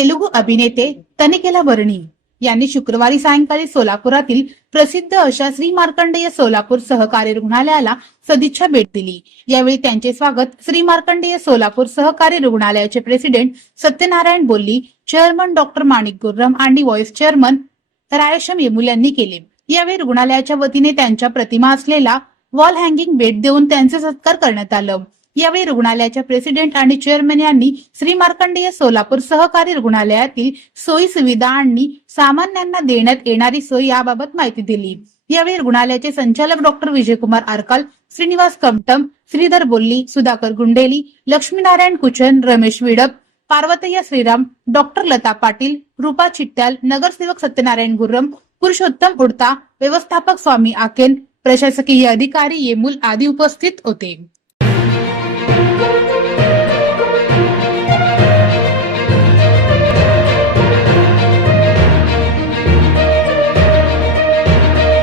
तेलुगू अभिनेते तनिकेला वर्णी यांनी शुक्रवारी सायंकाळी सोलापुरातील प्रसिद्ध अशा श्री मार्कंडेय सोलापूर सहकारी रुग्णालयाला सदिच्छा भेट दिली। यावेळी त्यांचे स्वागत श्री मार्कंडेय सोलापूर सहकारी रुग्णालयाचे प्रेसिडेंट सत्यनारायण बोल्ली, चेअरमन डॉक्टर माणिक गुर्रम आणि व्हाईस चेअरमन रायशम येमुल यांनी केले। यावेळी रुग्णालयाच्या वतीने त्यांच्या प्रतिमा असलेला वॉल हँगिंग भेट देऊन त्यांचे सत्कार करण्यात आला। यावेळी रुग्णालयाच्या प्रेसिडेंट आणि चेअरमन यांनी श्री मार्कंडेय सोलापूर सहकारी रुग्णालयातील सोयी सुविधा आणि सामान्यांना देण्यात येणारी सोय याबाबत माहिती दिली। यावेळी रुग्णालयाचे संचालक डॉक्टर विजयकुमार आरकाल, श्रीनिवास कमटम, श्रीधर बोल्ली, सुधाकर गुंडेली, लक्ष्मीनारायण कुचन, रमेश विडप, पार्वतय्या श्रीराम, डॉक्टर लता पाटील, रूपा चिट्ट्याल, नगरसेवक सत्यनारायण गुर्रम, पुरुषोत्तम उडता, व्यवस्थापक स्वामी आकेन, प्रशासकीय अधिकारी येमुल आदी उपस्थित होते।